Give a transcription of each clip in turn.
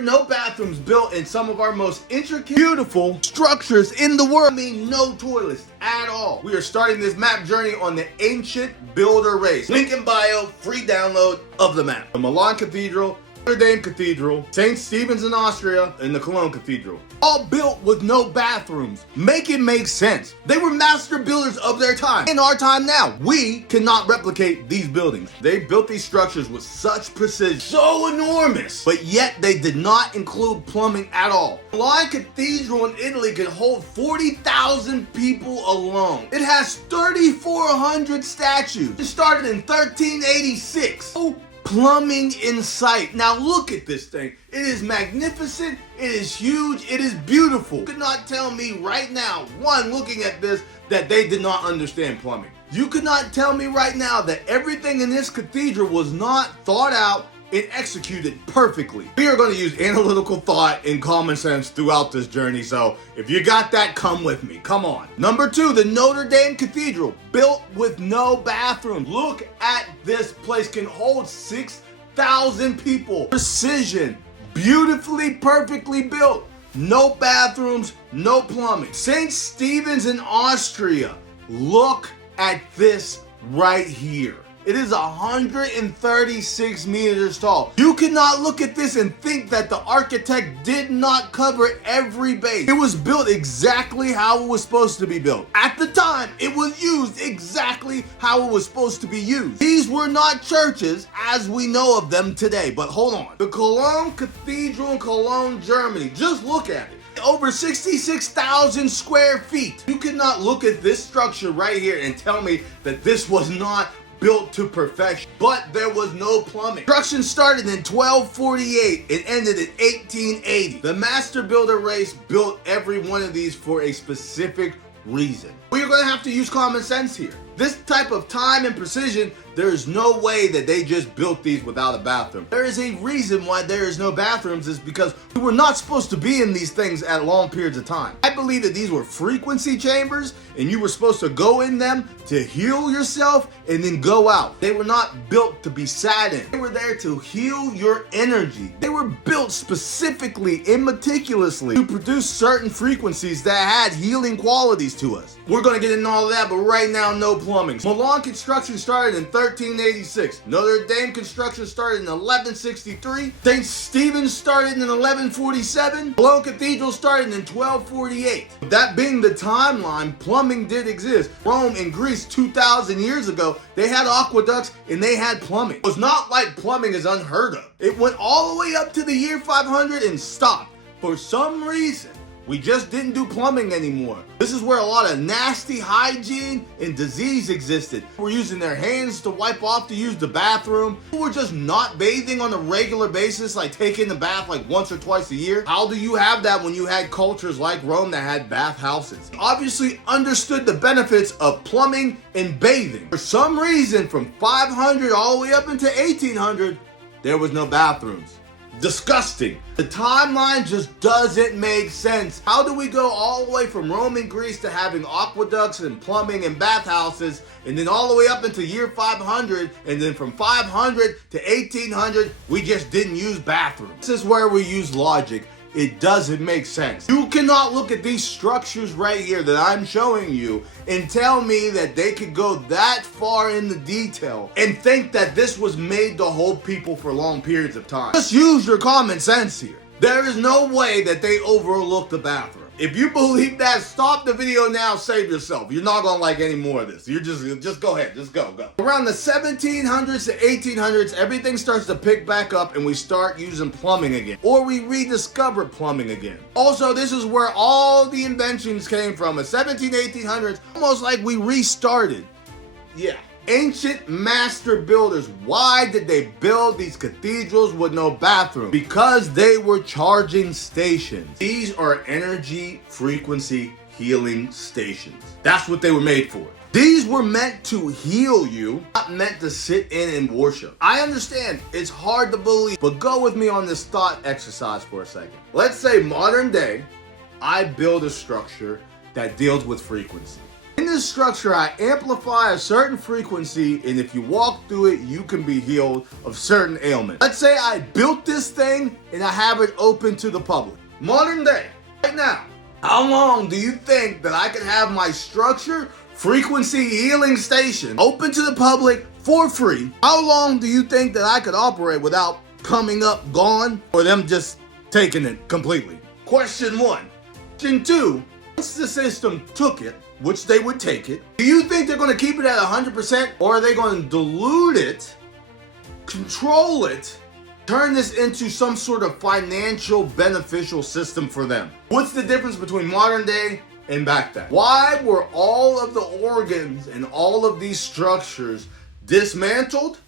were no bathrooms built in some of our most intricate, beautiful structures in the world. I mean, no toilets at all. We are starting this map journey on the Ancient Builder Race. Link in bio, free download of the map. The Milan Cathedral, Notre Dame Cathedral, St. Stephen's in Austria, and the Cologne Cathedral. All built with no bathrooms. Make it make sense. They were master builders of their time. In our time now, we cannot replicate these buildings. They built these structures with such precision, so enormous, but yet they did not include plumbing at all. Milan Cathedral in Italy can hold 40,000 people alone. It has 3,400 statues. It started in 1386. Plumbing in sight. Now look at this thing. It is magnificent, it is huge, it is beautiful. You could not tell me right now, one, looking at this, that they did not understand plumbing. You could not tell me right now that everything in this cathedral was not thought out and executed perfectly. We are going to use analytical thought and common sense throughout this journey, so if you got that, come with me. Come on. Number 2, the Notre Dame Cathedral, built with no bathroom. Look at this place, can hold 6,000 people. Precision, beautifully, perfectly built. No bathrooms, no plumbing. St. Stephen's in Austria. Look at this right here. It is 136 meters tall. You cannot look at this and think that the architect did not cover every base. It was built exactly how it was supposed to be built. At the time, it was used exactly how it was supposed to be used. These were not churches as we know of them today, but hold on. The Cologne Cathedral in Cologne, Germany, just look at it. Over 66,000 square feet. You cannot look at this structure right here and tell me that this was not built to perfection, but there was no plumbing. Construction started in 1248 and ended in 1880. The master builder race built every one of these for a specific reason. We are going to have to use common sense here. This type of time and precision, there is no way that they just built these without a bathroom. There is a reason why there is no bathrooms, is because we were not supposed to be in these things at long periods of time. I believe that these were frequency chambers and you were supposed to go in them to heal yourself and then go out. They were not built to be sat in. They were there to heal your energy. They were built specifically and meticulously to produce certain frequencies that had healing qualities to us. We're going to get into all of that, but right now, no plumbing. Milan construction started in 1386. Notre Dame construction started in 1163. St. Stephen's started in 1147. Cologne Cathedral started in 1248. That being the timeline, plumbing did exist. Rome and Greece 2,000 years ago, they had aqueducts and they had plumbing. It was not like plumbing is unheard of. It went all the way up to the year 500 and stopped. For some reason, we just didn't do plumbing anymore. This is where a lot of nasty hygiene and disease existed. We're using their hands to wipe off to use the bathroom. We're just not bathing on a regular basis, like taking the bath like once or twice a year. How do you have that when you had cultures like Rome that had bathhouses? Obviously understood the benefits of plumbing and bathing. For some reason, from 500 all the way up into 1800, there was no bathrooms. Disgusting. The timeline just doesn't make sense. How do we go all the way from Rome and Greece to having aqueducts and plumbing and bathhouses, and then all the way up into year 500, and then from 500 to 1800, we just didn't use bathrooms? This is where we use logic. It doesn't make sense. You cannot look at these structures right here that I'm showing you and tell me that they could go that far in the detail and think that this was made to hold people for long periods of time. Just use your common sense here. There is no way that they overlooked the bathroom. If you believe that, stop the video now, save yourself. You're not gonna like any more of this. You're just go ahead, just go. Around the 1700s to 1800s, everything starts to pick back up and we start using plumbing again. Or we rediscover plumbing again. Also, this is where all the inventions came from. In 1800s, almost like we restarted. Yeah. Ancient master builders, why did they build these cathedrals with no bathroom? Because they were charging stations. These are energy frequency healing stations. That's what they were made for. These were meant to heal you, not meant to sit in and worship. I understand it's hard to believe, but go with me on this thought exercise for a second. Let's say modern day, I build a structure that deals with frequency. In this structure, I amplify a certain frequency, and if you walk through it, you can be healed of certain ailments. Let's say I built this thing and I have it open to the public. Modern day, right now, how long do you think that I can have my structure frequency healing station open to the public for free? How long do you think that I could operate without coming up gone or them just taking it completely? Question one. Question two, once the system took it, which they would take it, do you think they're going to keep it at 100% or are they going to dilute it, control it, turn this into some sort of financial beneficial system for them? What's the difference between modern day and back then? Why were all of the organs and all of these structures dismantled,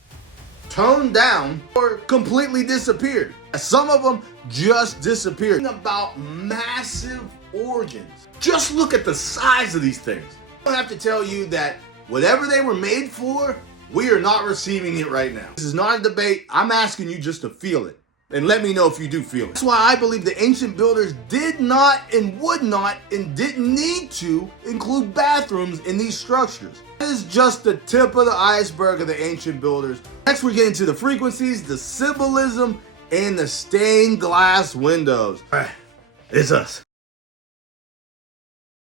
toned down, or completely disappeared? Some of them just disappeared. About massive organs. Just look at the size of these things. I don't have to tell you that whatever they were made for, we are not receiving it right now. This is not a debate. I'm asking you just to feel it. And let me know if you do feel it. That's why I believe the ancient builders did not and would not and didn't need to include bathrooms in these structures. That is just the tip of the iceberg of the ancient builders. Next, we get into the frequencies, the symbolism, and the stained glass windows. All right, it's us.